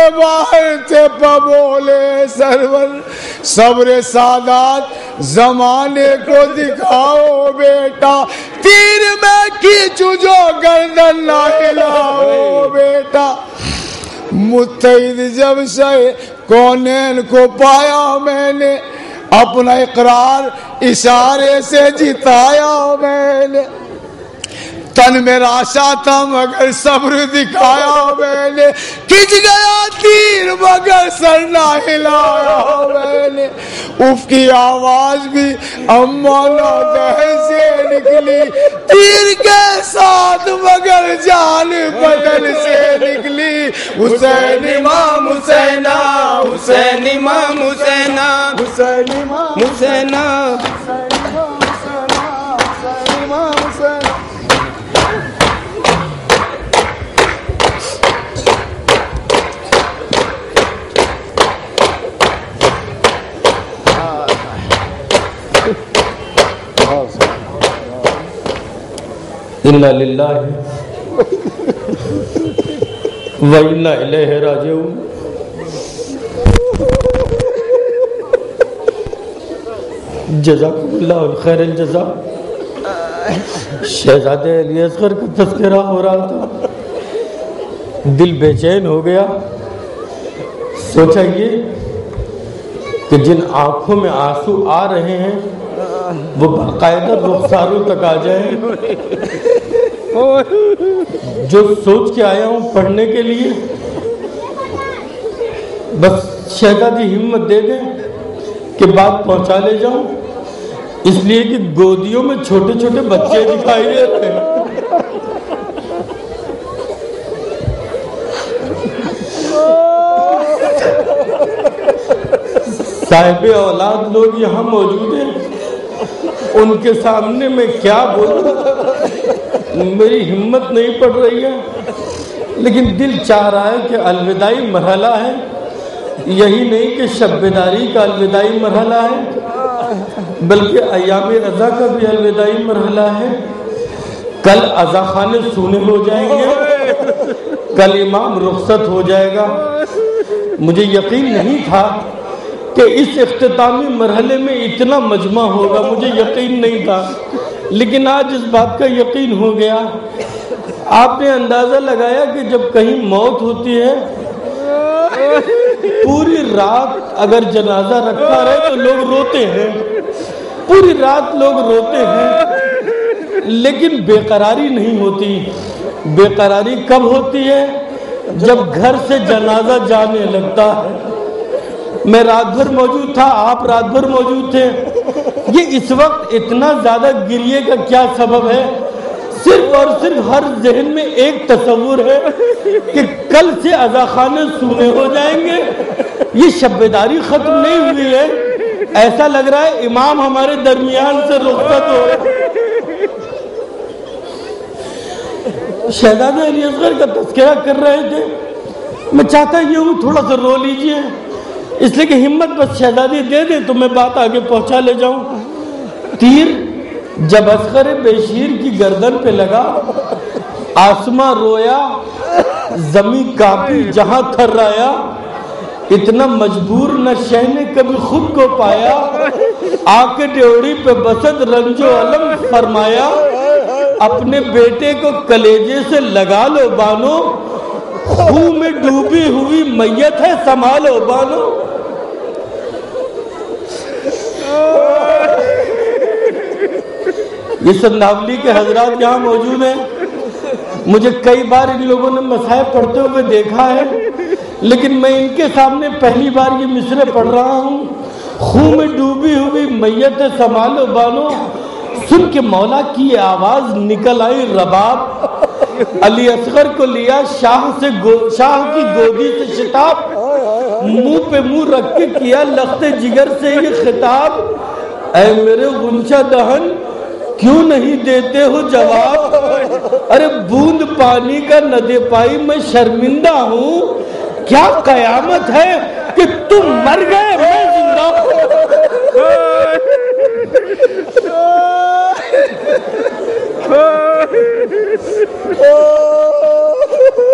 کے باہر تھے بولے سرور صبر سادات زمانے کو دکھاؤ بیٹا تیر میں کھینچو جو گردن نہ ہلاؤ بیٹا متحد جب سے کونین کو پایا میں نے اپنا اقرار اشارے سے جتایا میں نے تن میں راشا تھا مگر صبر دکھایا میں نے کھنچ گیا تیر مگر سر نہ ہلایا میں نے اف کی آواز بھی اما نادہ سے نکلی تیر کے ساتھ مگر جان بدن سے نکلی حسین امام حسینہ حسین امام حسینہ حسین امام حسینہ انا للہ و انا الیہ راجعون جزاکم اللہ خیر الجزا شہزادے علی اصغر کا تذکرہ ہو رہا تھا دل بے چین ہو گیا سوچا یہ کہ جن آنکھوں میں آنسو آ رہے ہیں وہ باقاعدہ رخساروں تک آ جائیں جو سوچ کے آیا ہوں پڑھنے کے لیے بس شہزادی ہمت دے دیں کہ بات پہنچا لے جاؤں اس لیے کہ گودیوں میں چھوٹے چھوٹے بچے دکھائی دیتے ہیں صاحب اولاد لوگ یہاں موجود ہیں ان کے سامنے میں کیا بولوں میری ہمت نہیں پڑ رہی ہے لیکن دل چاہ رہا ہے کہ الوداعی مرحلہ ہے یہی نہیں کہ شب بیداری کا الوداعی مرحلہ ہے بلکہ ایام رضا کا بھی الوداعی مرحلہ ہے کل عزا خانے سونے ہو جائیں گے کل امام رخصت ہو جائے گا مجھے یقین نہیں تھا کہ اس اختتامی مرحلے میں اتنا مجمع ہوگا مجھے یقین نہیں تھا لیکن آج اس بات کا یقین ہو گیا آپ نے اندازہ لگایا کہ جب کہیں موت ہوتی ہے پوری رات اگر جنازہ رکھا رہے تو لوگ روتے ہیں پوری رات لوگ روتے ہیں لیکن بے قراری نہیں ہوتی بے قراری کب ہوتی ہے جب گھر سے جنازہ جانے لگتا ہے میں رات بھر موجود تھا آپ رات بھر موجود تھے یہ اس وقت اتنا زیادہ گریے کا کیا سبب ہے صرف اور صرف ہر ذہن میں ایک تصور ہے کہ کل سے عزا خانے سونے ہو جائیں گے یہ شب بیداری ختم نہیں ہوئی ہے ایسا لگ رہا ہے امام ہمارے درمیان سے رخصت ہو رہا ہے شہزادہ علی اصغر کا تذکرہ کر رہے تھے میں چاہتا یہ ہوں تھوڑا سا رو لیجئے اس لیے کہ ہمت بس شہزادی دے دے تو میں بات آگے پہنچا لے جاؤں تیر جب اصغر بشیر کی گردن پہ لگا آسماں رویا زمین کانپی جہاں تھرایا اتنا مجبور نہ شہ نے کبھی خود کو پایا آ کے ڈیوڑی پہ بسد رنج و علم فرمایا اپنے بیٹے کو کلیجے سے لگا لو بانو خون میں ڈوبی ہوئی میت ہے سنبھالو بانو یہ سندھاولی کے حضرات یہاں موجود ہیں مجھے کئی بار ان لوگوں نے مصاحب پڑھتے ہوئے دیکھا ہے لیکن میں ان کے سامنے پہلی بار یہ مصرے پڑھ رہا ہوں خون میں ڈوبی ہوئی میت سنبھالو بانو سن کے مولا کی آواز نکل آئی رباب علی اصغر کو لیا شاہ کی گودی سے شتاب منہ پہ منہ رکھ کے کیا لخت جگر سے یہ خطاب اے میرے غنچہ دہن کیوں نہیں دیتے ہو جواب ارے بوند پانی کا نہ دے پائی میں شرمندہ ہوں کیا قیامت ہے کہ تم مر گئے میں زندہ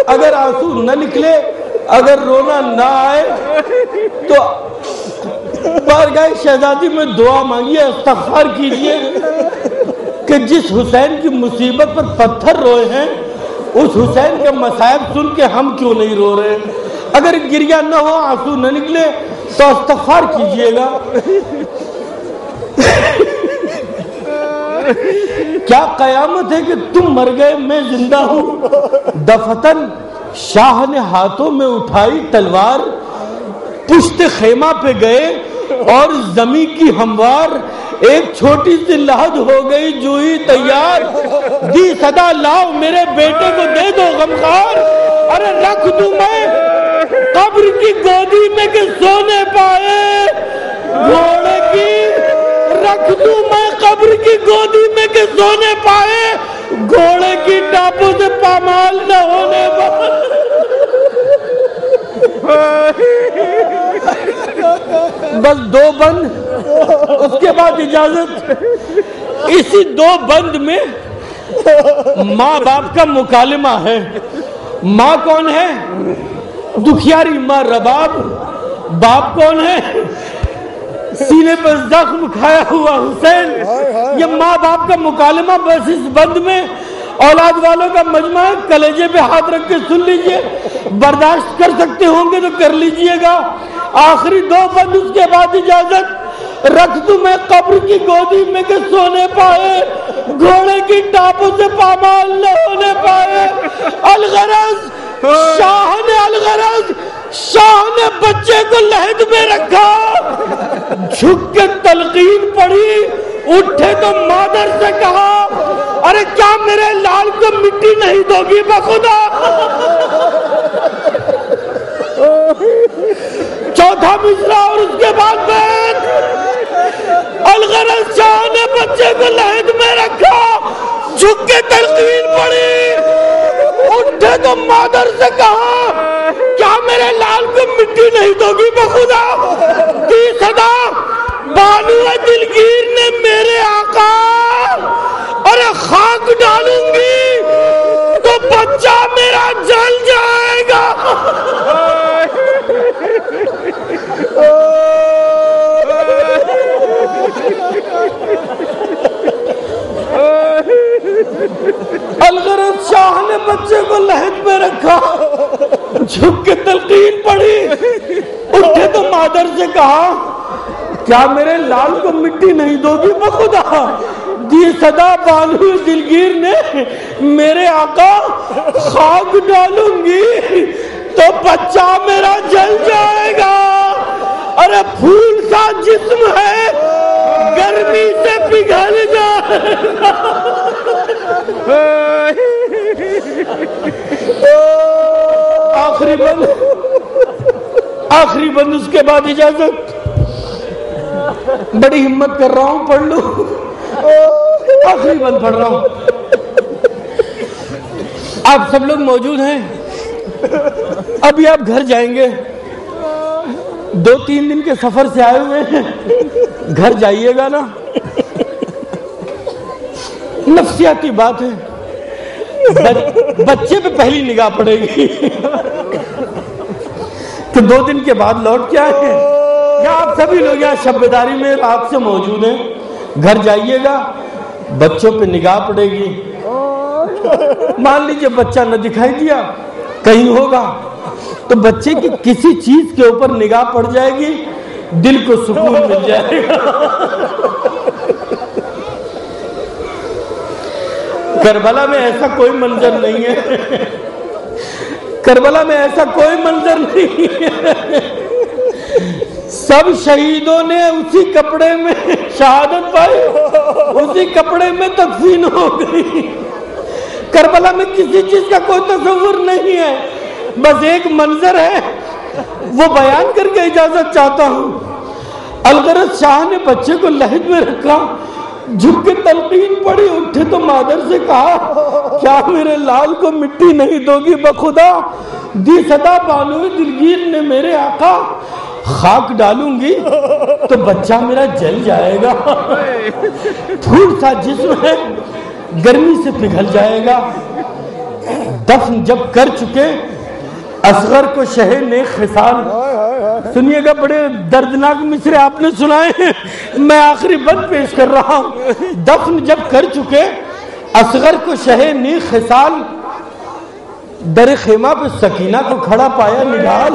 اگر آنسو نہ نکلے اگر رونا نہ آئے تو بارگاہ شہزادی میں دعا مانگیے، استغفار کیجیے کہ جس حسین کی مصیبت پر پتھر روئے ہیں اس حسین کے مصائب سن کے ہم کیوں نہیں رو رہے؟ اگر گریہ نہ ہو، آنسو نہ نکلے تو استغفار کیجیے گا۔ کیا قیامت ہے کہ تم مر گئے میں زندہ ہوں؟ دفتن شاہ نے ہاتھوں میں اٹھائی تلوار، پشت خیمہ پہ گئے اور زمین کی ہموار، ایک چھوٹی سی لحد ہو گئی جوئی تیار، دی صدا لاؤ میرے بیٹے کو دے دو غمخوار، ارے رکھ دوں میں قبر کی گودی میں کہ سونے پائے گھوڑے کی، رکھ دوں میں قبر کی گودی میں کہ سونے پائے گھوڑے کی ٹاپوں سے پامال نہ ہونے پائے۔ بس 2 بند، اس کے بعد اجازت۔ اسی 2 بند میں ماں باپ کا مکالمہ ہے۔ ماں کون ہے؟ دکھیاری ماں رباب۔ باپ کون ہے؟ سینے پر زخم کھایا ہوا حسین۔ یہ ماں باپ کا مکالمہ بس اس بند میں اولاد والوں کا مجمع ہے۔ کلیجے پہ ہاتھ رکھ کے سن لیجئے، برداشت کر سکتے ہوں گے تو کر لیجئے گا۔ آخری 2 بند، اس کے بعد اجازت۔ رکھ دوں میں قبر کی گودی میں کہ سونے پائے گھوڑے کی ٹاپوں سے پامال نہ ہونے پائے۔ الغرض شاہ نے بچے کو لحد میں رکھا، جھک کے تلقین پڑی، اٹھے تو مادر سے کہا ارے کیا میرے لال کو مٹی نہیں دو گی بخدا؟ چوتھا مصرع اور اس کے بعد بیت۔ الغرض شاہ نے بچے کو لحد میں رکھا، جھک کے تلقین پڑی، اٹھے تو مادر سے کہا کیا میرے لال کو مٹی نہیں دو گی بخدا؟ دی صدا بانو دلگیر نے میرے آقا، ارے خاک ڈالوں گی تو بچہ میرا جل جائے گا۔ الغرض شاہ نے بچے کو لحد میں رکھا، جھک کے تلقین پڑی، اٹھے تو مادر سے کہا کیا میرے لال کو مٹی نہیں دو گی بخدا؟ دی صدا بانو دلگیر نے میرے آقا، خاک ڈالوں گی تو بچہ میرا جل جائے گا۔ ارے پھول سا جسم ہے گرمی سے پگھل جائے گا۔ آخری بند اس کے بعد اجازت۔ بڑی ہمت کر رہا ہوں، پڑھ لوں، آخری بند پڑھ رہا ہوں۔ آپ سب لوگ موجود ہیں، ابھی آپ گھر جائیں گے، 2-3 دن کے سفر سے آئے ہوئے ہیں، گھر جائیے گا نا۔ نفسیاتی بات ہے، بچے پہ پہلی نگاہ پڑے گی تو 2 دن کے بعد لوٹ کے آئے ہیں، یا آپ سبھی لوگ یہاں شب بیداری میں رات سے موجود ہیں، گھر جائیے گا، بچوں پہ نگاہ پڑے گی۔ مان لیجئے بچہ نہ دکھائی دیا، کہیں ہوگا تو بچے کی کسی چیز کے اوپر نگاہ پڑ جائے گی، دل کو سکون مل جائے گا۔ کربلا میں ایسا کوئی منظر نہیں ہے، کربلا میں ایسا کوئی منظر نہیں ہے۔ سب شہیدوں نے اسی کپڑے میں شہادت پائی، اسی کپڑے میں تدفین ہو گئی۔ کربلا میں کسی چیز کا کوئی تصور نہیں ہے، بس ایک منظر ہے، وہ بیان کر کے اجازت چاہتا ہوں۔ الغرض شاہ نے بچے کو لحد میں رکھا، جھک کے تلقین پڑی، اٹھے تو مادر سے کہا کیا میرے لال کو مٹی نہیں دو گی بخدا؟ دی صدا بانو دلگیر نے میرے آقا، خاک ڈالوں گی تو بچہ میرا جل جائے گا۔ پھول سا جسم ہے گرمی سے پگھل جائے گا۔ دفن جب کر چکے، اصغر کو شہ نیک خصال. سنیے گا، بڑے دردناک مصرے آپ نے سنائے ہیں. میں آخری بند پیش کر رہا ہوں. دفن جب کر چکے اصغر کو شہ نیک خصال، در خیمہ پہ سکینہ کو کھڑا پایا نڈال.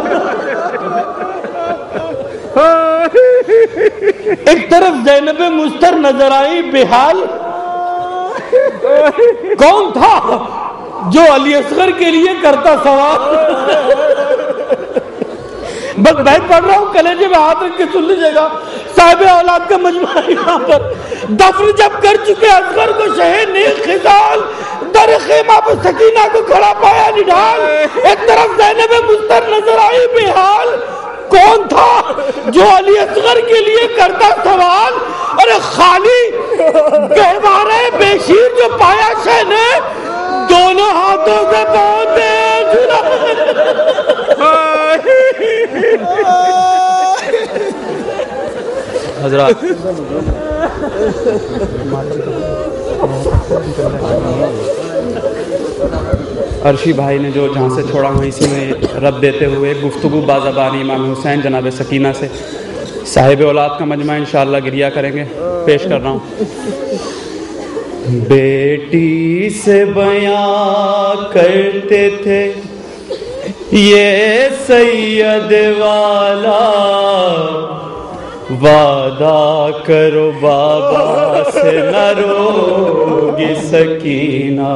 ایک طرف زینب مستر نظر آئی بحال. کون تھا جو علی اصغر کے لیے کرتا سوال؟ بس بیت پڑھ رہا ہوں، کلیجے میں ہاتھ رکھ کے سن لیجیے گا. صاحب اولاد کا مجموعہ یہاں پر. دفن جب کر چکے اصغر کو شہ نیک خصال، در خیمہ پہ سکینہ کو کھڑا پایا نڈال. ایک طرف زینب مستر نظر آئی بحال. کون تھا جو علی اصغر کے لیے کرتا سوال؟ ارے خالی گہوارے بے شیر جو پایا شہ نے، دونوں ہاتھوں سے بہت حضرات عرشی بھائی نے جو جہاں سے چھوڑا ہوں اسی میں رب دیتے ہوئے گفتگو بازبانی امام حسین جناب سکینہ سے صاحب اولاد کا مجمع انشاءاللہ گریہ کریں گے. پیش کر رہا ہوں. بیٹی سے بیاں کرتے تھے یہ سید والا، وعدہ کرو بابا سے نہ روگی سکینہ.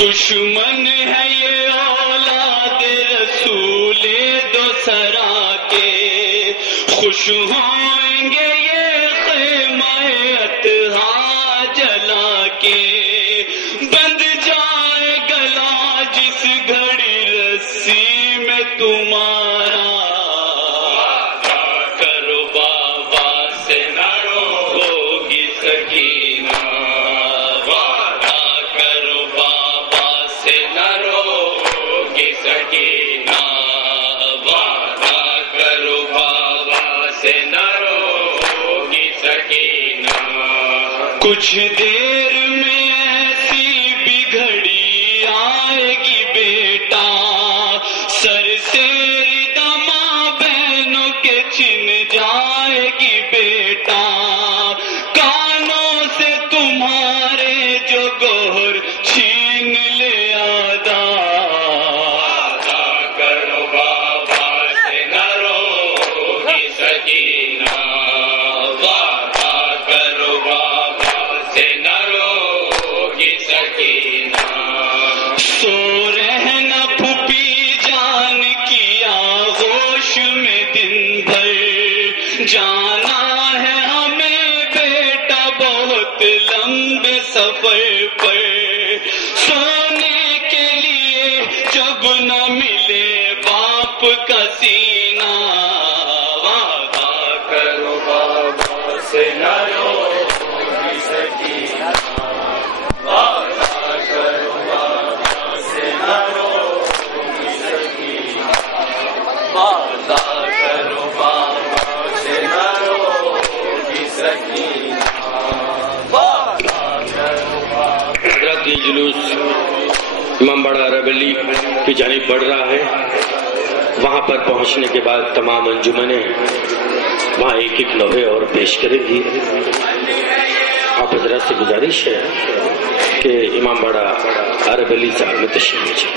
دشمن ہے یہ اولاد رسول دو سرا کے، خوش ہوئیں گے یہ خیمہ اطہا جلا کے. بند جائے گلا جس گھڑی رسی میں تمہارا، کرو بابا سے نہ روگی سکینہ. کچھ دیر میں ایسی بھی گھڑی آئے گی بیٹا، سر سے دماں بہنوں کے چھن جائے گی بیٹا. کانوں سے تمہارے جو گوہر چھین لے آدھا، کرو بابا سے نہ روگی سکینہ. سو رہنا پھوپھی جان کی آغوش میں دن بھر، جانا ہے ہمیں بیٹا بہت لمبے سفر پر. سونے کے لیے جب نہ ملے باپ کا سینہ، وعدہ کرو بابا سے نہ روگی سکینہ. یہ جلوس امام باڑہ عرب علی کی جانب بڑھ رہا ہے. وہاں پر پہنچنے کے بعد تمام انجمنیں وہاں ایک ایک لوہے اور پیش کرے گی. آپ حضرات سے گزارش ہے کہ امام باڑہ عرب علی صاحب میں تشریف لے جائیں.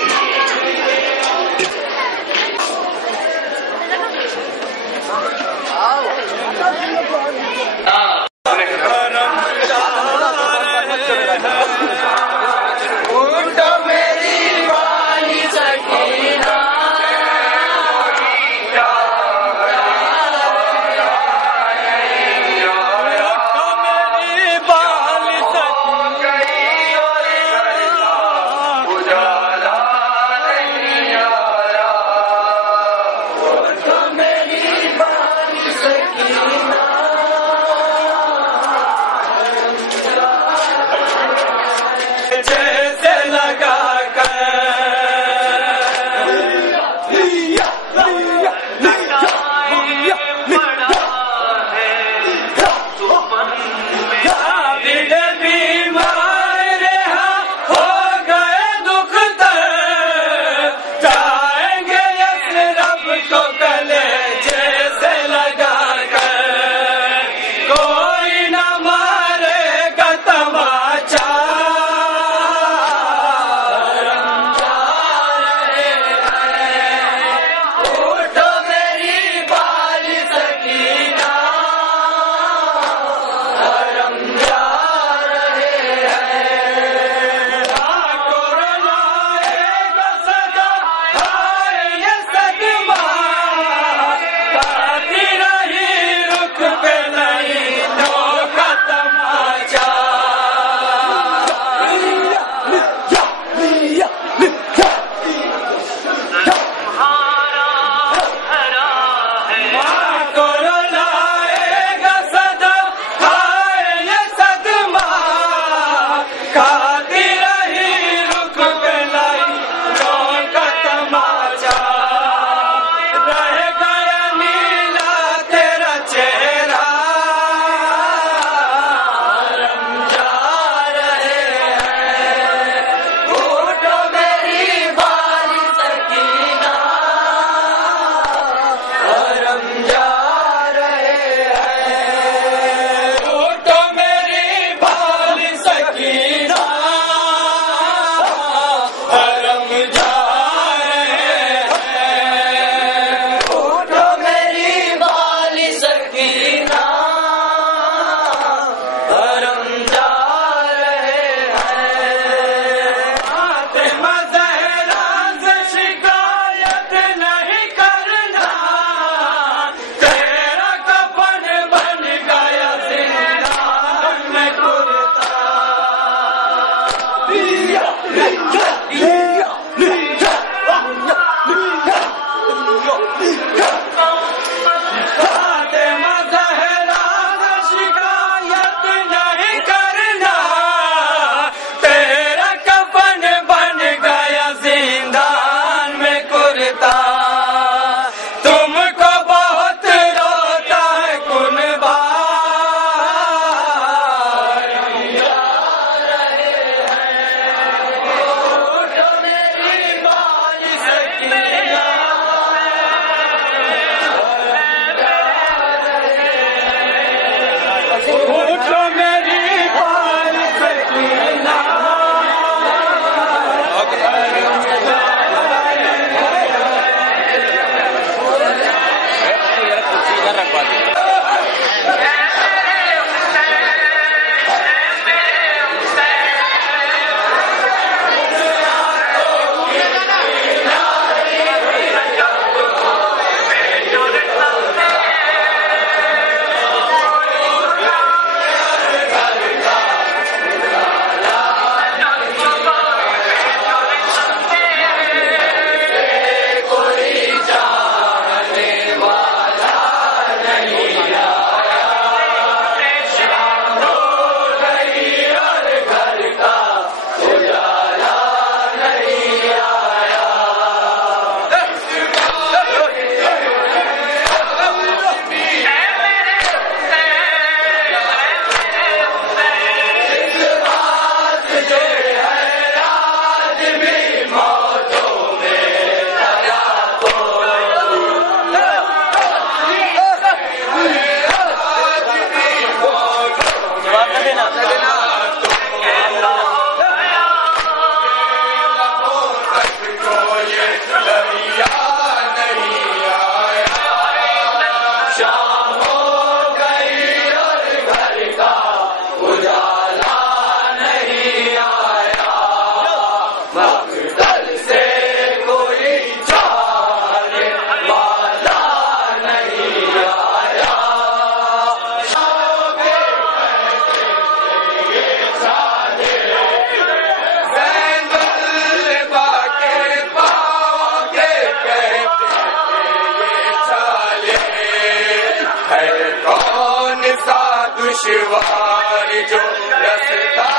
دشوار جو رستا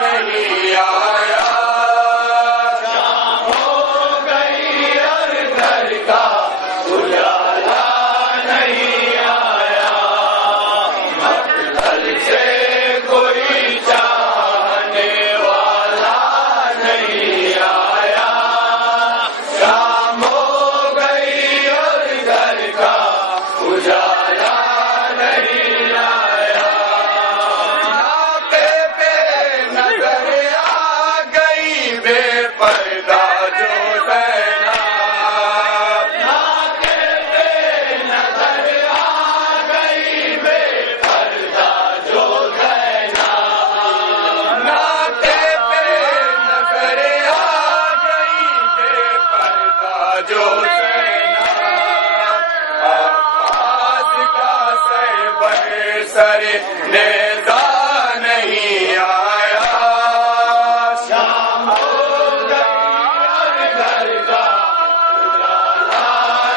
نہیں آیا، شام ہو گئی اور گھر کا اجالا نہیں آیا، مقتل سے کوئی چاہنے والا نہیں آیا، شام ہو گئی اور گھر کا اجالا نہیں آیا، ناکے پہ نظر آ گئی بے پردہ جو زینب، ناکے پہ نظر آ گئی بے پردہ جو زینب، ناکے پہ نظر آ گئی بے پردہ جو زینب، عباس کا سر سر نیزہ نہیں آیا، شام ہو گئی اور گھر کا اجالا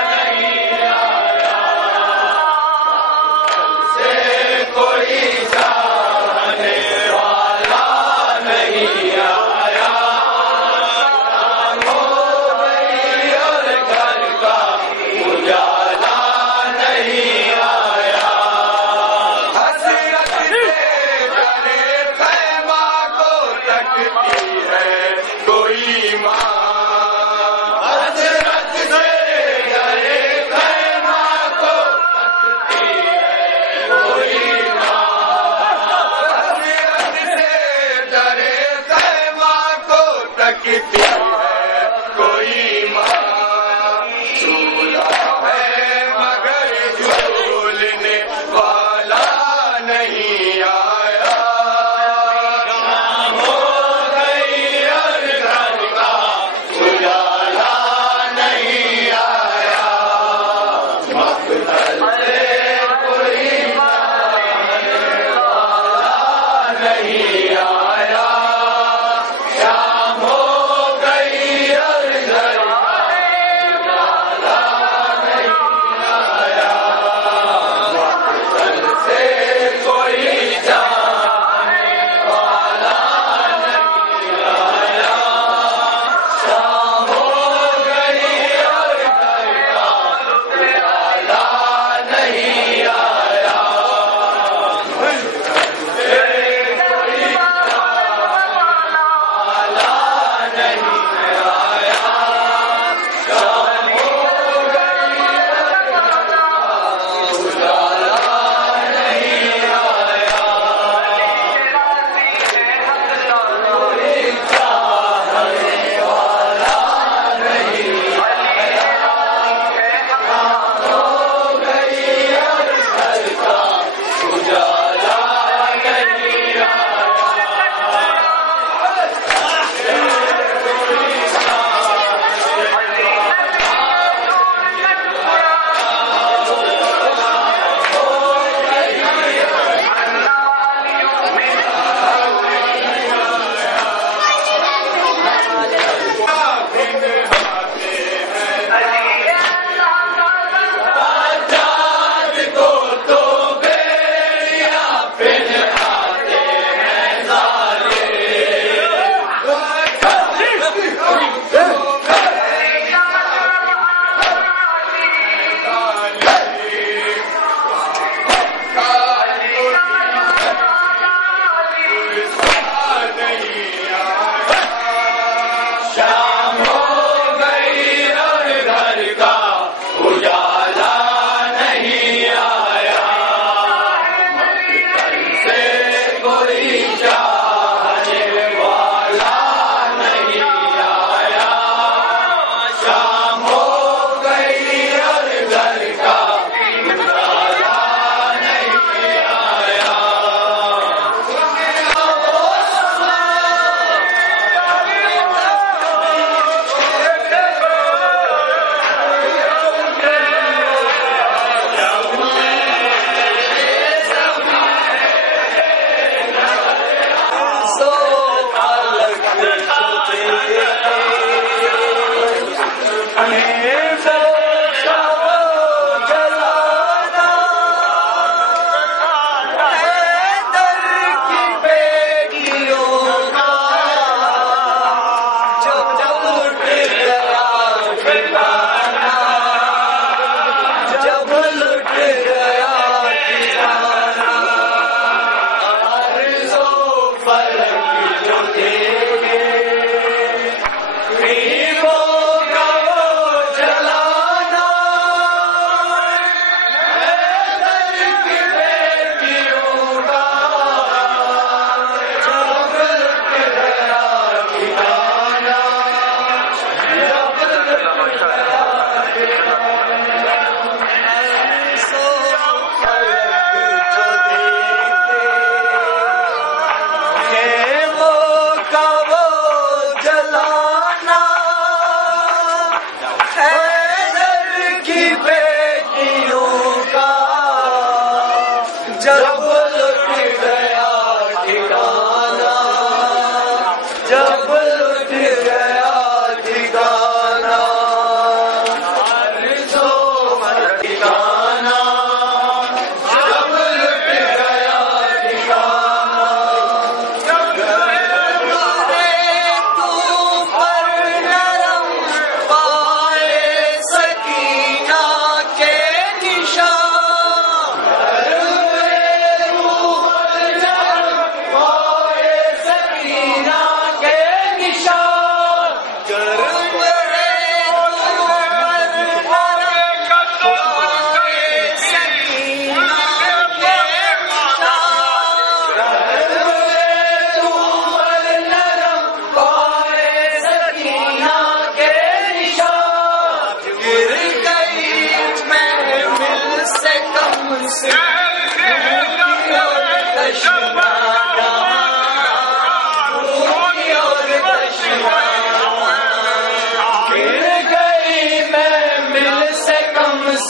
نہیں آیا، سے کوئی چاہنے والا نہیں آیا، شام ہو گئی اور گھر کا اجالا نہیں آیا، حسرت سے گلے خیمہ کو تکتی ہے کوئی ماں، حسرت سے گلے خیمہ کو تکتی ہے کوئی ماں، حسرت سے گلے خیمہ کو تکتی ہے کوئی ماں، جھولا ہے مگر جھولنے والا نہیں آیا، شام ہو گئی اور گھر کا اجالا نہیں آیا، مقتل سے کوئی چاہنے والا نہیں آیا، شام ہو گئی اور گھر کا اجالا نہیں آیا، مقتل سے کوئی چاہنے والا نہیں آیا، شام ہو گئی اور گھر کا اجالا نہیں آیا،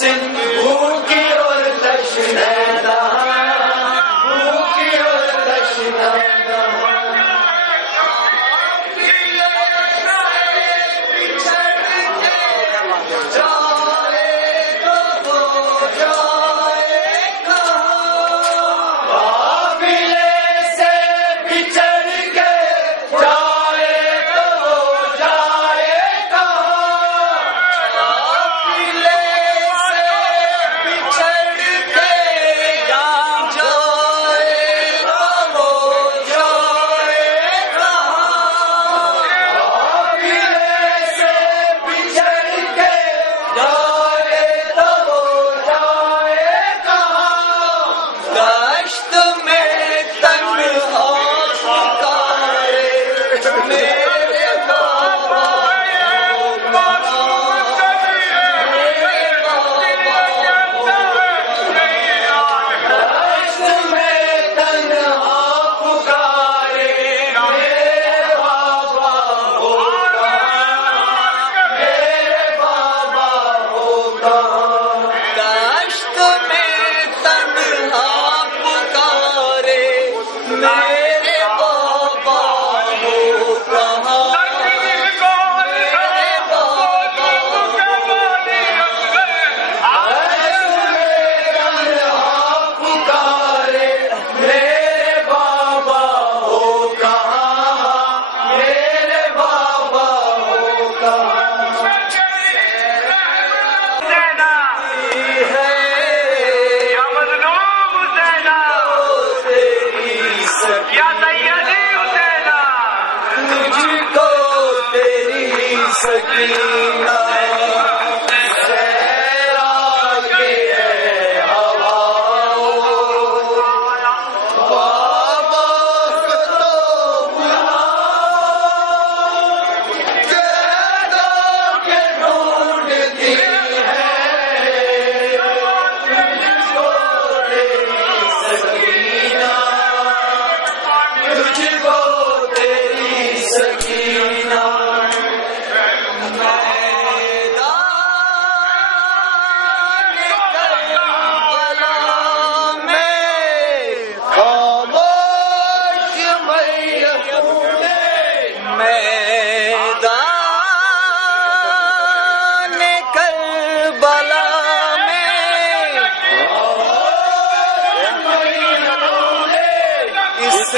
محسن بھوکی اور تشنہ بھوکی اور تشنہ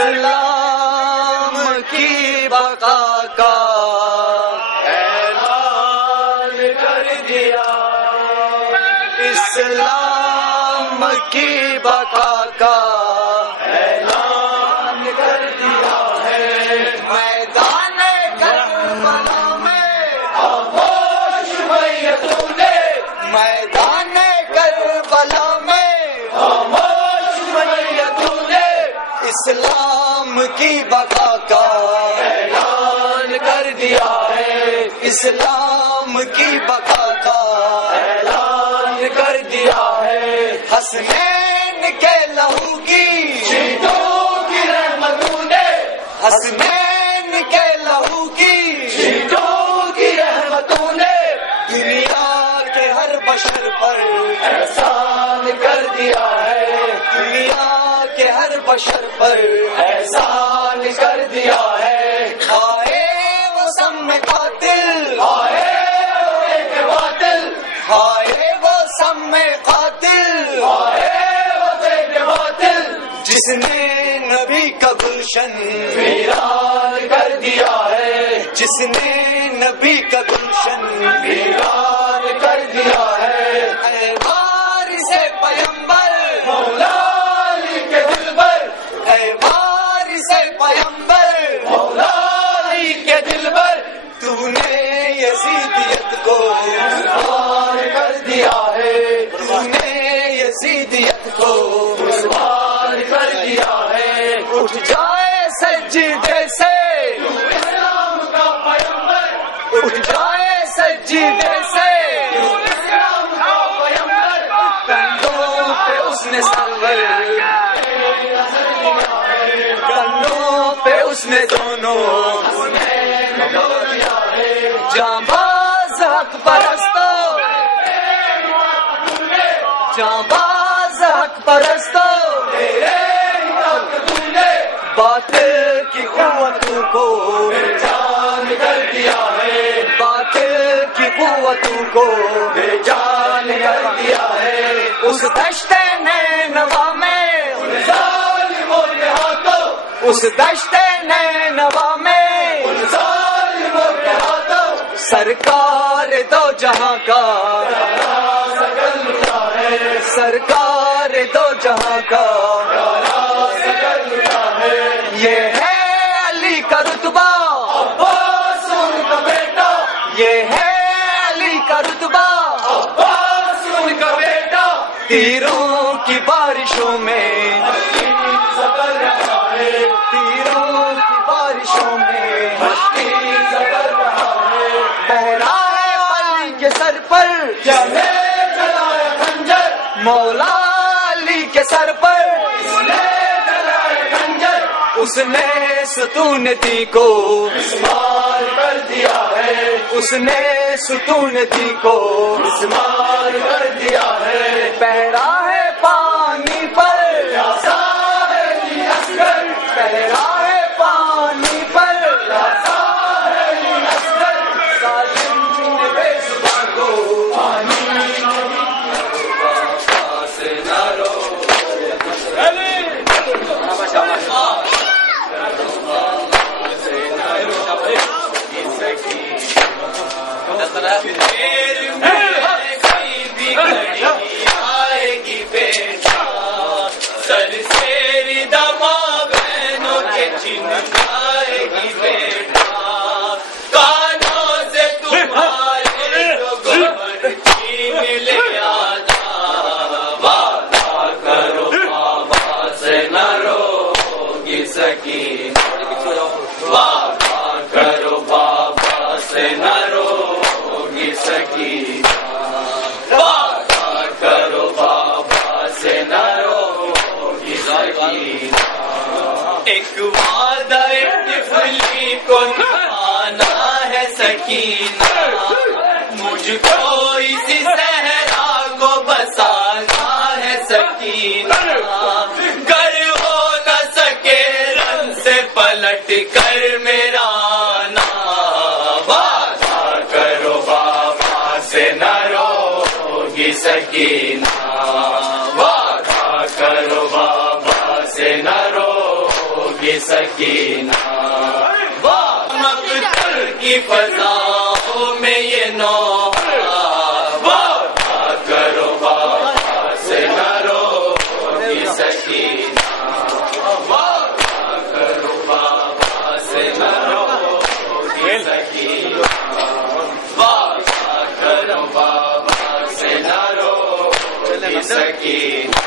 اسلام کی بقا کا اعلان کر دیا اسلام کی بقا کا اعلان کر دیا ہے میدان کربلا میں خاموش میتوں نے میدان کربلا میں خاموش میتوں نے اسلام کی بقا کا اعلان کر دیا ہے اسلام کی بقا کا اعلان کر دیا ہے حسنین کے لہو کی شہیدوں کی رحمتوں نے حسنین کے لہو کی شہیدوں کی رحمتوں نے دنیا کے ہر بشر پر احسان کر دیا ہے دنیا کے ہر بشر پر احسان کر دیا ہے کھائے وہ سم میں قاتل کھائے وہ ایک باطل کھائے وہ سم میں قاتل کھائے وہ ایک باطل جس نے نبی کا گلشن ویران کر دیا ہے جس نے نبی کا گلشن ویران کر دیا ہے اے وارث پیمبر مولا پیمبر مولا علی کے دلبر تو نے یزیدیت کو قربان کر دیا ہے تو نے یزیدیت کو قربان کر دیا ہے اٹھ جائے سجدے سے اسلام کا پیمبر اٹھ جائے سجدے سے اسلام کا پیمبر کندھوں پہ اس نے سرور اس نے دونوں جانباز حق پرستوں جانباز حق پرستوں تیرے باطل کی قوتوں کو بے جان کر دیا ہے، باطل کی قوتوں کو بے جان کر دیا ہے۔ اس دشت نینوا میں ان ظالموں کے ہاتھوں، اس دشت نینوا میں ان ظالموں کے ہاتھوں سرکار دو جہاں کا سرکار دو جہاں کا یہ ہے علی کا رتبہ عباس ان کا بیٹا، یہ ہے علی کا رتبہ عباس ان کا بیٹا، تیروں کی بارشوں میں تیروں کی بارشوں میں پہرا ہے علی کے سر پر جلایا خنجر، مولا علی کے سر پر اس نے ستون دی کو مسمار کر دیا ہے، اس نے ستون دی کو مسمار کر دیا ہے۔ پہرا ہے پانی پر پیاسا ہے یہ اصغر، پہرا ہے پانی پر پیاسا ہے یہ اصغر، ظالم بے زباں کو پانی سے نہ رو۔ آئے گی بیٹا سر سے دما بہنوں کے چن آئے گی بیٹا، کانوں سے تمہارے گوہر چھین لے آنا، وعدہ کرو بابا سے نہ روگی سکینہ، وعدہ کرو بابا سے نہ روگی سکینہ، وعدہ کرو بابا سے نہ روگی سکینہ۔ ایک وعدہ طفلی کو نبھانا ہے سکینہ، مجھ کو اسی صحرا کو بسانا ہے سکینہ، گر ہو نہ سکے رن سے پلٹ کر میرا آنا، وعدہ کرو بابا سے نہ روگی سکینہ، وعدہ کرو بابا سے نہ روگی سکینہ۔ مقتل کی فضاؤں میں یہ نوحہ، وعدہ کرو بابا سے نہ روگی سکینہ، وعدہ کرو بابا سے نہ روگی سکینہ، وعدہ کرو بابا سے نہ روگی سکینہ۔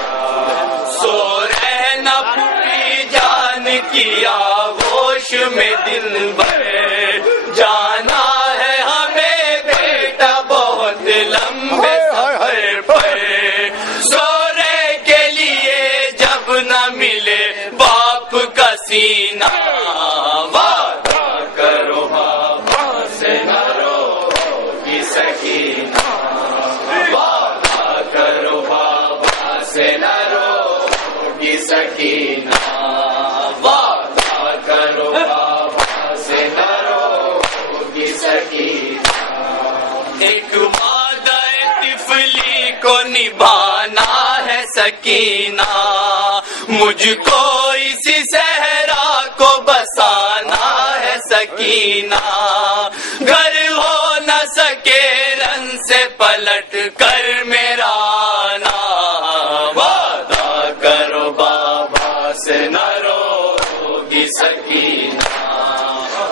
سو رہنا پھوپھی جان کی آغوش میں دل بھر، جانا ہے ہمیں بیٹا بہت لمبے سفر پر، سونے کے لیے جب نہ ملے باپ کا سینہ، وعدہ کرو بابا سے نہ روگی سکینہ، وعدہ کرو بابا سے نہ روگی سکینہ، وعدہ کرو بابا سے نہ روگی سکینہ۔ ایک وعدہ طفلی کو نبھانا ہے سکینہ، مجھ کو اسی صحرا کو بسانا ہے سکینہ، گھر ہو نہ سکے رن سے پلٹ کر میرا آنا، وعدہ کرو بابا سے نہ روگی سکینہ،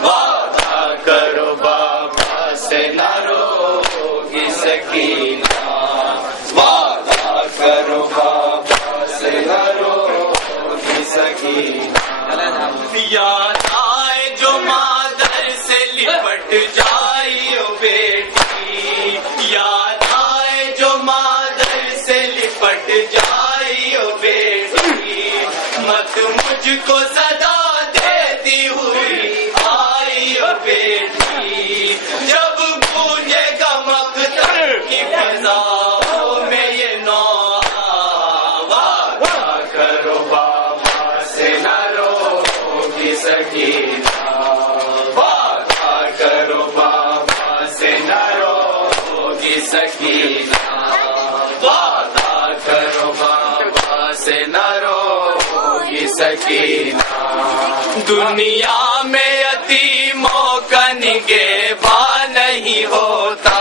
وعدہ کرو بابا سے نہ روگی سکینہ، وعدہ کرو بابا سے نہ روگی سکینہ۔ یاد آئے جو مادر سے لپٹ جائی او بیٹی، یاد آئے جو مادر سکینہ وعدہ کرو بابا سے نہ روگی سکینہ وعدہ کرو بابا سے نہ روگی سکینہ دنیا میں یتیموں کا نگہباں نہیں ہوتا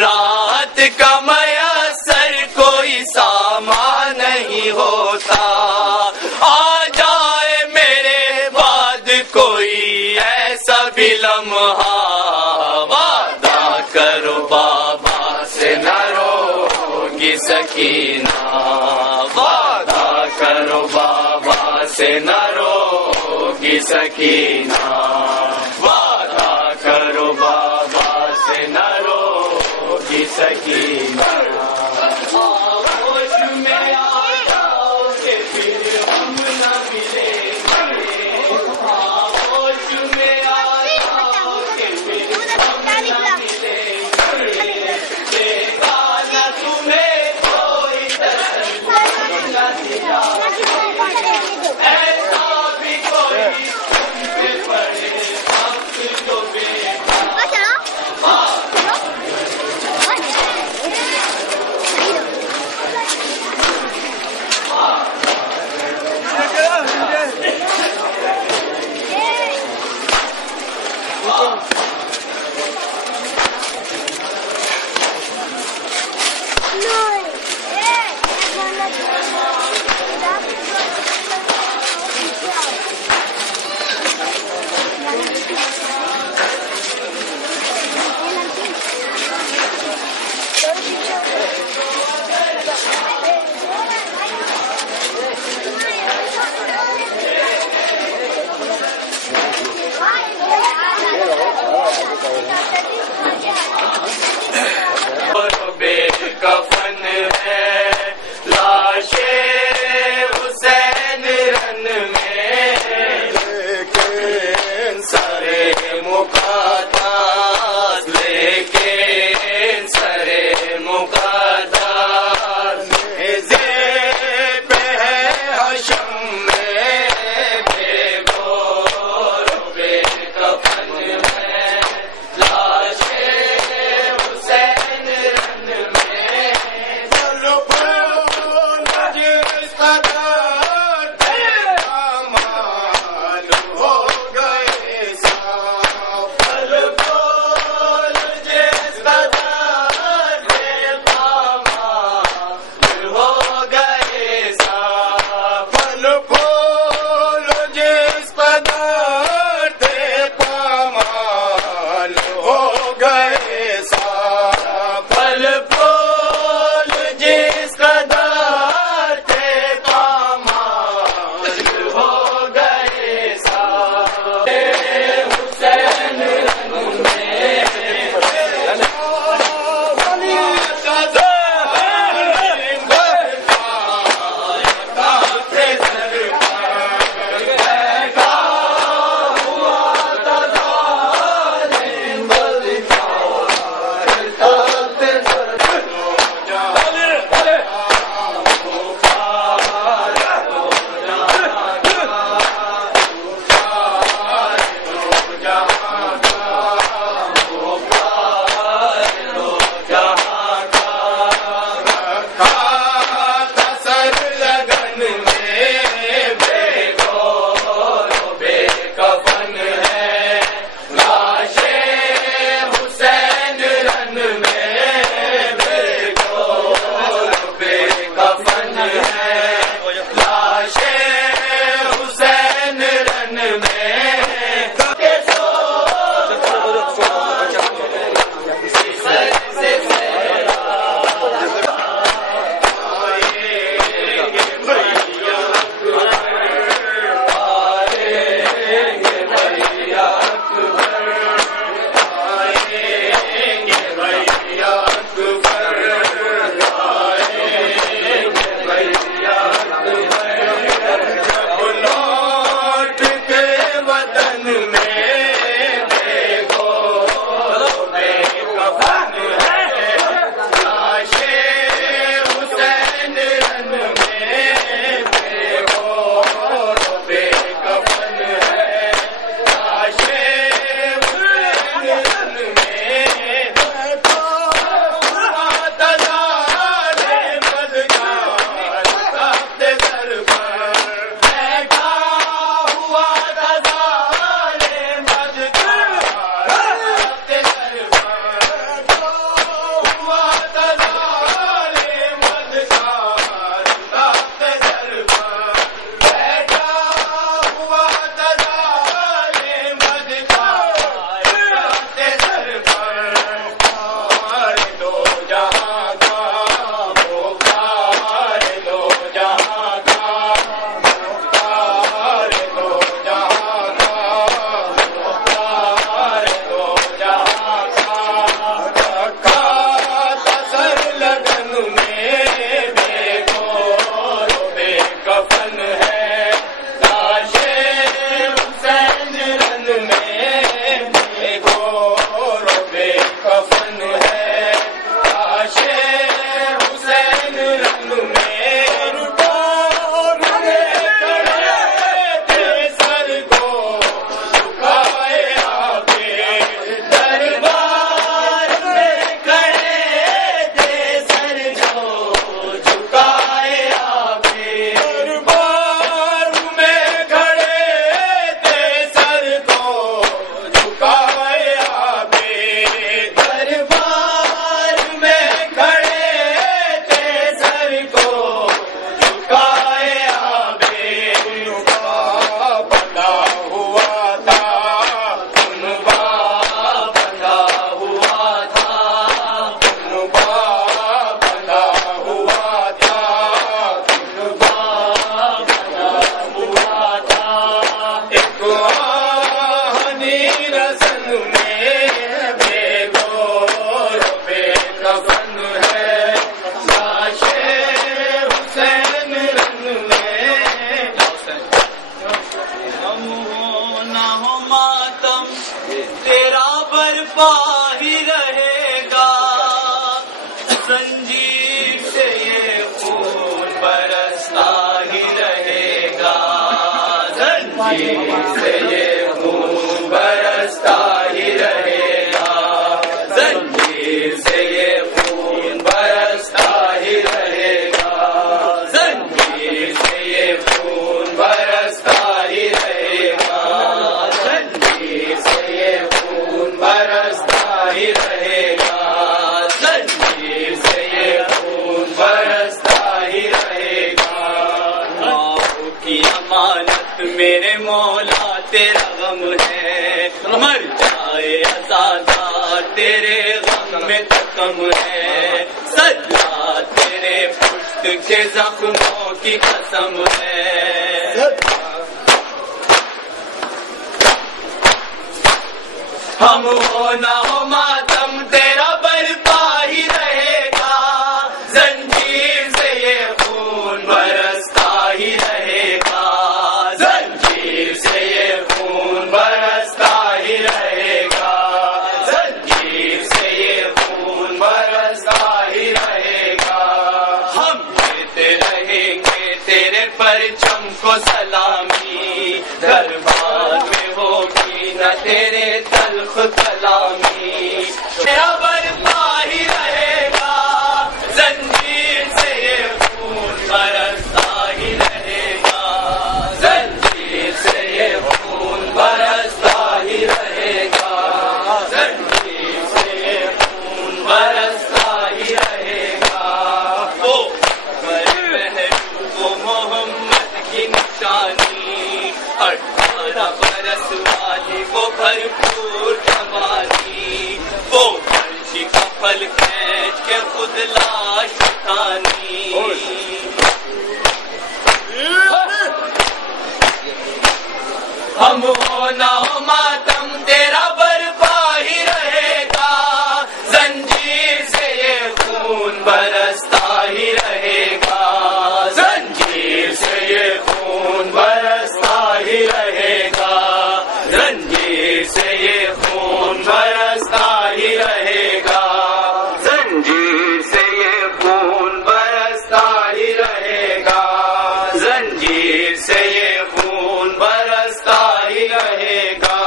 رات کا میسر کوئی سامان نہیں ہوتا آ جائے میرے بعد کوئی ایسا بھی لمحہ وعدہ کرو بابا سے نہ روگی سکینہ وعدہ کرو بابا سے نہ روگی سکینہ وعدہ کرو بابا سے نہ روگی سکینہ آغوش میں آ جاؤ کہ پھر ہم نہ ملیں گے آغوش میں آ جاؤ کہ پھر ہم نہ ملیں گے دیکھا نہ تمہیں کوئی دستور نہ دیا ایسا بھی کوئی بڑے وقت جو بے کفن ہے لاش حسین رن میں لیکن سرے مقدس لیکن سرے مقدس زنجیر سے یہ خون برستا ہی رہے گا، زنجیر سے یہ خون برستا ہی رہے گا، زنجیر سے یہ خون برستا ہی رہے گا، زنجیر سے یہ خون برستا ہی رہے گا، زنجیر سے یہ خون برستا ہی رہے گا، زنجیر سے یہ خون برستا ہی رہے گا، ماں کی امانت میرے مولا تیرا غم ہے، مر جائے آزادہ تیرے غم میں تکم ہے، سجا تیرے پشت کے زخموں کی قسم ہے، ہم ہو نہ ہو ماتم تیرا برپا ہی رہے گا، زنجیر سے یہ خون برستا ہی رہے گا، زنجیر سے یہ خون برستا ہی رہے گا، زنجیر سے یہ خون برستا ہی رہے گا، ہم دیتے رہیں گے تیرے پرچم کو سلامی، دربار میں ہوگی نہ تیرے تلخ کلامی، تیرا برپا ہی رہے گا، زنجیر سے یہ خون برستا ہی رہے گا، زنجیر سے یہ خون برستا ہی رہے گا، زنجیر سے یہ خون برستا ہی رہے گا، وہ وہ محمد کی نشانی، 18 برس والی وہ بھرپور جوانی، وہ فرشی کا پھل کھینچ کے خود لاش اٹھانی، ہم ہو نہ ہو ماتم تیرا برپا ہی رہے گا، زنجیر سے یہ خون برستا ہی رہے گا، زنجیر سے یہ خون برستا ہی رہے گا، زنجیر سے یہ خون برستا ہی رہے گا، زنجیر سے یہ خون برستا ہی رہے گا، زنجیر سے یہ خون برستا ہی رہے گا،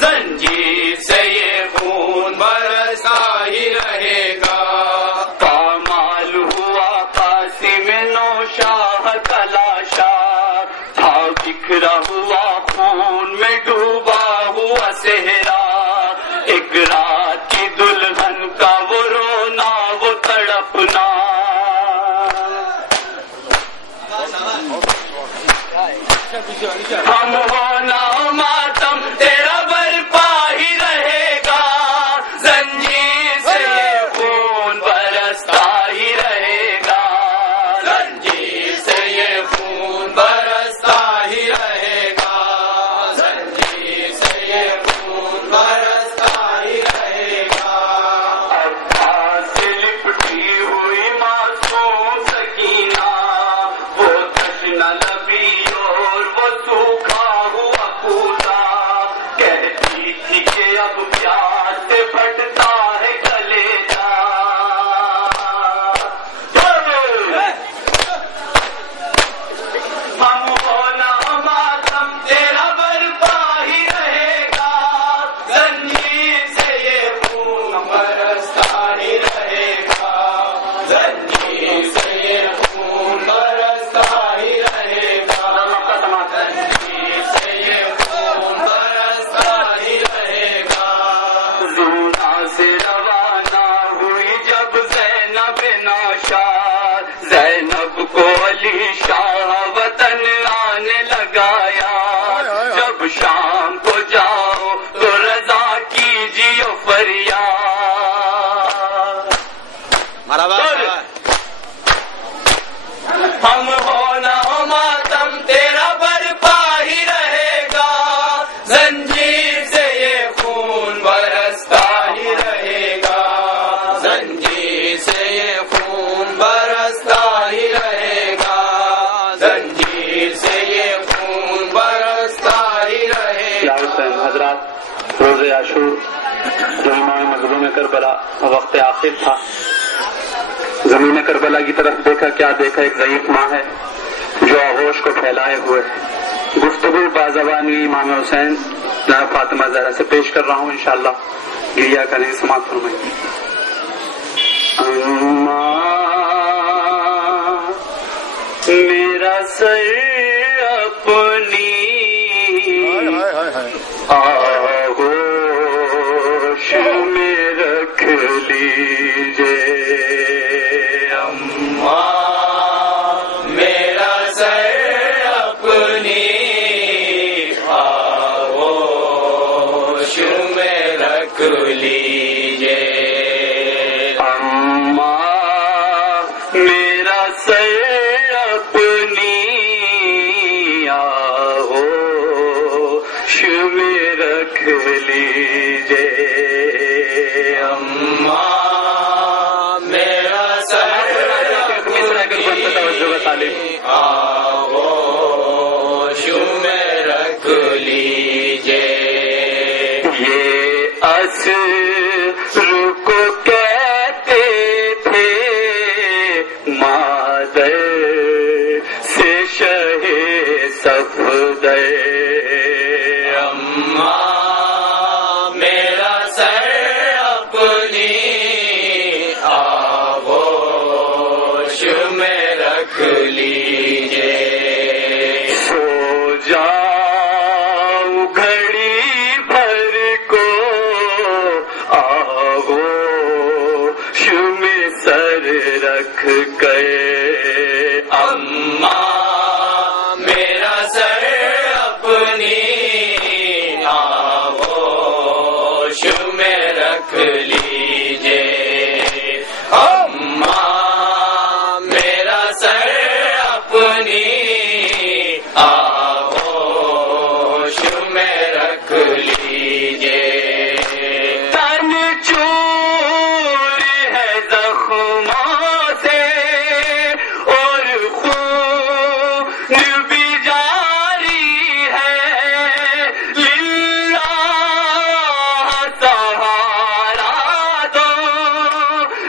زنجیر سے یہ خون برستا ہی رہے گا، پامال ہوا قاسم نوشاہ تلاشا، تھا بکھرا ہوا خون میں ڈوبا ہوا صحرا، ایک رات کی دلہن کا وہ رونا وہ تڑپنا، ہم ہونا ماتم تیرا برپا ہی رہے گا، زنجیر سے یہ خون برستا ہی رہے گا، زنجیر سے یہ خون برستا ہی رہے گا، زنجیر سے یہ خون برستا ہی رہے گا، عباس سے لپٹی ہوئی معصوم سکینہ، وہ تشنہ لبی اور وہ سوکھا ہوا پھولا، کہتی تھی کہ اب پیاس سے پھٹتا ہے کلیجا، ہم ہونا ماتم تیرا برپا ہی رہے گا، زنجیر سے یہ خون برستا ہی رہے گا، زنجیر سے یہ خون برستا ہی رہے گا، زنجیر سے یہ خون برستا ہی رہے گا، زونا سے روانہ ہوئی جب زینب نوشاد، زینب کو علی شاہ وطن آنے لگایا، جب شام کو جاؤ تو رضا کیجیے فریاد، ہم ہونا ہو ماتم تیرا برپا ہی رہے گا، زنجیر سے یہ خون برستا ہی رہے گا، زنجیر سے یہ خون برستا ہی رہے گا، زنجیر سے یہ خون برستا ہی رہے گا۔ حضرات، روز عاشور جو امام مظلوم کربلا وقت آخر تھا، زمین کربلا کی طرف دیکھا، کیا دیکھا؟ ایک ضعیف ماں ہے جو آغوش کو پھیلائے ہوئے ہے. گفتگو بازبانی امام حسین جناب فاطمہ زہرا سے پیش کر رہا ہوں، انشاءاللہ گریہ کریں، سماعت فرمائیں. میرا سر اپنی آغوش میں رکھ لیجے، میرا سر اپنی آغوش میں رکھ لیجے. میرا سر اپنی آغوش میں رکھ لیجے. میرا سر آغوش میں رکھ لیجے. یہ اصر کو کہتے تھے مادر سے شہ صفدر. میرا سر اپنی آغوش میں رکھ لیجے. سو جاؤ گھڑی بھر کو آغوش میں سر رکھ کر. میرا سر اپنی آغوش میں رکھ لیجے. میرا سر اپنی آغوش میں رکھ لیجے. تن چور ہے زخموں سے اور خون بھی جاری ہے. للہ سہارا دو،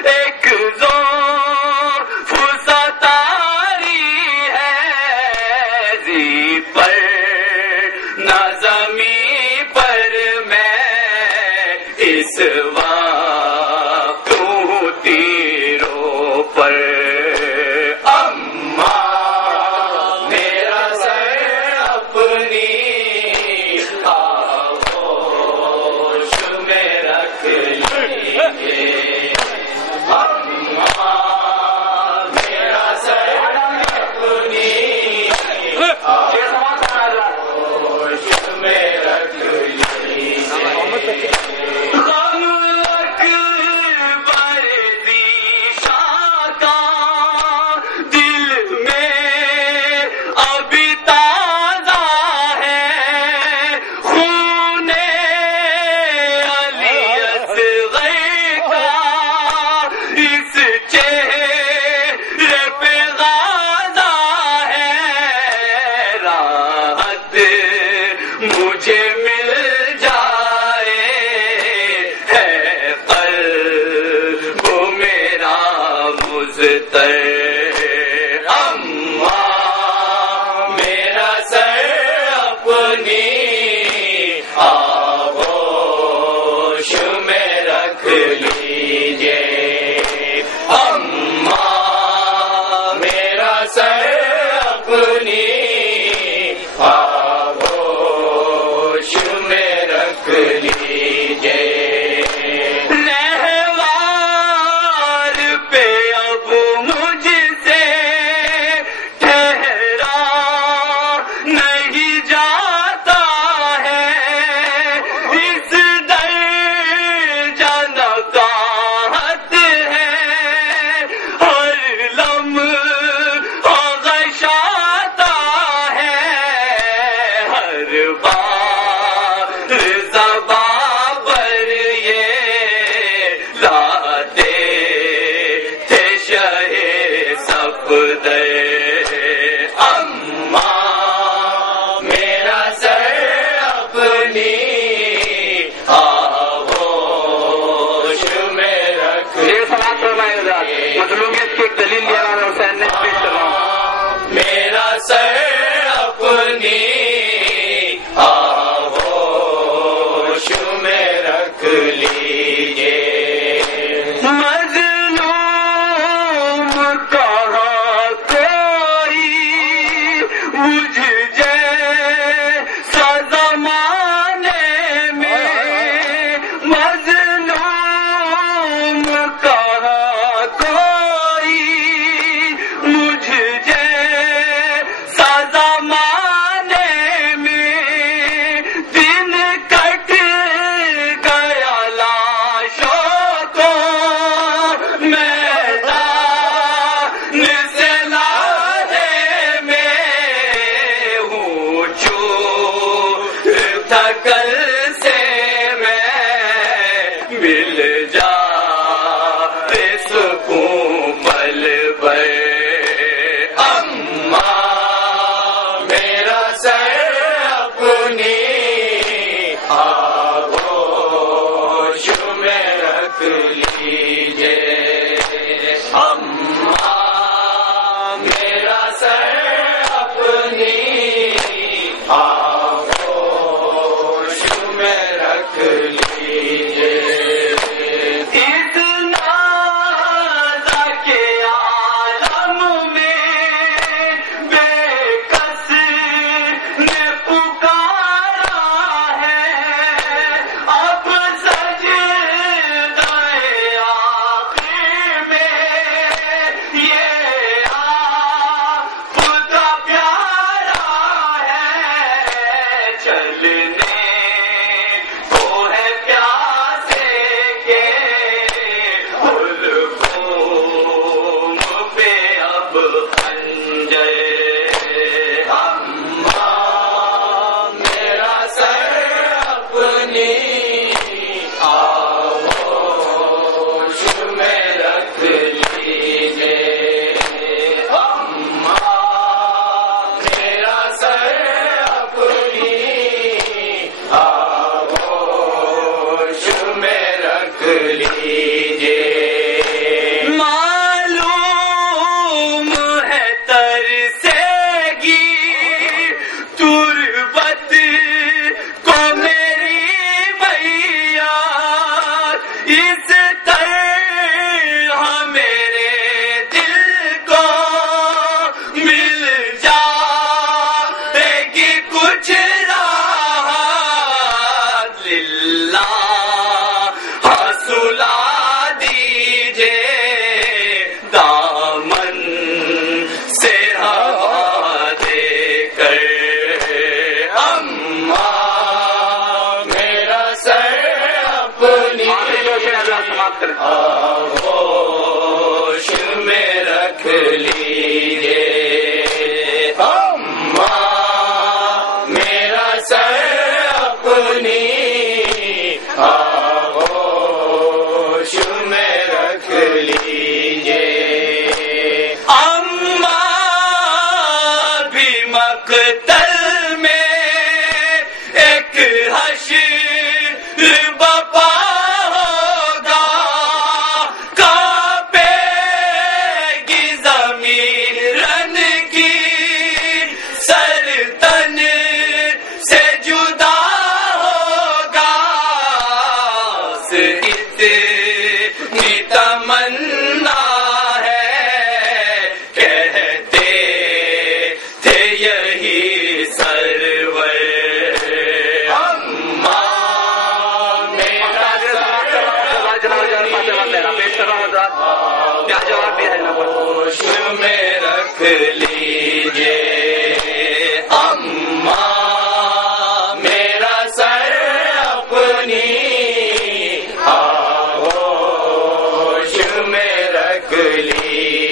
ایک ذوف ستاری ہے. زی پر نہ زمین پر میں اس وقت ہوں تیروں پر. میرا سر اپنی آغوش میں رکھ لیجے. میرا سر اپنی آغوش میں رکھ لیجے. غم اکبر دیشا کا دل میں ابھی تازہ ہے. خون علی اصغر کا اس چہرے پہ غازہ ہے. راحت مجھے مل جائے ہے قلب میرا مضطر. میرا سر اپنی آغوش میں رکھ لیجے. میرا سر اپنی آغوش میں رکھ لیجے. رہوار پہ اب مجھ سے ٹھہرا نہیں جاتا ہے. اس درجہ نقاہت ہے ہر لمحہ غشاتا ہے. ہر بار زباں پر یہ لاتے تھے شہ صفدر. میرا سر اپنی آغوش میں رکھ مظلومیت کی ایک دلیل لیا امام حسین نے، پیش کر رہا ہوں۔ میرا سر اپنی آغوش میں رکھ لیجیے، مظلوم کہاں کوئی مجھ جیسا زمانے میں، مظلوم کہاں کوئی مجھ جیسا زمانے میں، دن کٹ گیا لاشوں کو میدان سے لانے میں، ہوں چور تھا کل سے میں، مل جا سکون پل بھر، اماں میرا سر اپنی آغوش میں رکھ لیجیے، اماں میرا سر اپنی آغوش میں رکھ لیجیے، اتنا کے عالم میں بے کس نے پکارا ہے، اب سجدہ آخر میں یہ آپ کا پیارا ہے، چلنے کو ہے پیاسے کے حلقوم پہ اب خنجر، اماں میرا سر اپنی آغوش میں رکھ لیجیے، اماں میرا سر اپنی آغوش میں رکھ لیجیے، معلوم ہے ترسے گی تربت کو میری میاں، اس طرح میرے دل کو مل جائے گی کچھ راحت، للہ حاصلہ دیجیے دامن سے ہوا دے کر، اماں میرا سر اپنی آغوش میں رکھ لیجیے، اماں میرا سر اپنی آغوش میں رکھ لیجیے، اماں بھی مقتل میں ایک حشر بپا ہوگا، کانپے گی زمین رن کی سرتن سے جدا ہوگا، اتنی تمنا ہے کہتے تھے یہی سرور، اماں میرا آغوش میں رکھ لیجیے، اماں میرا سر اپنی آغوش میں رکھ لیجیے،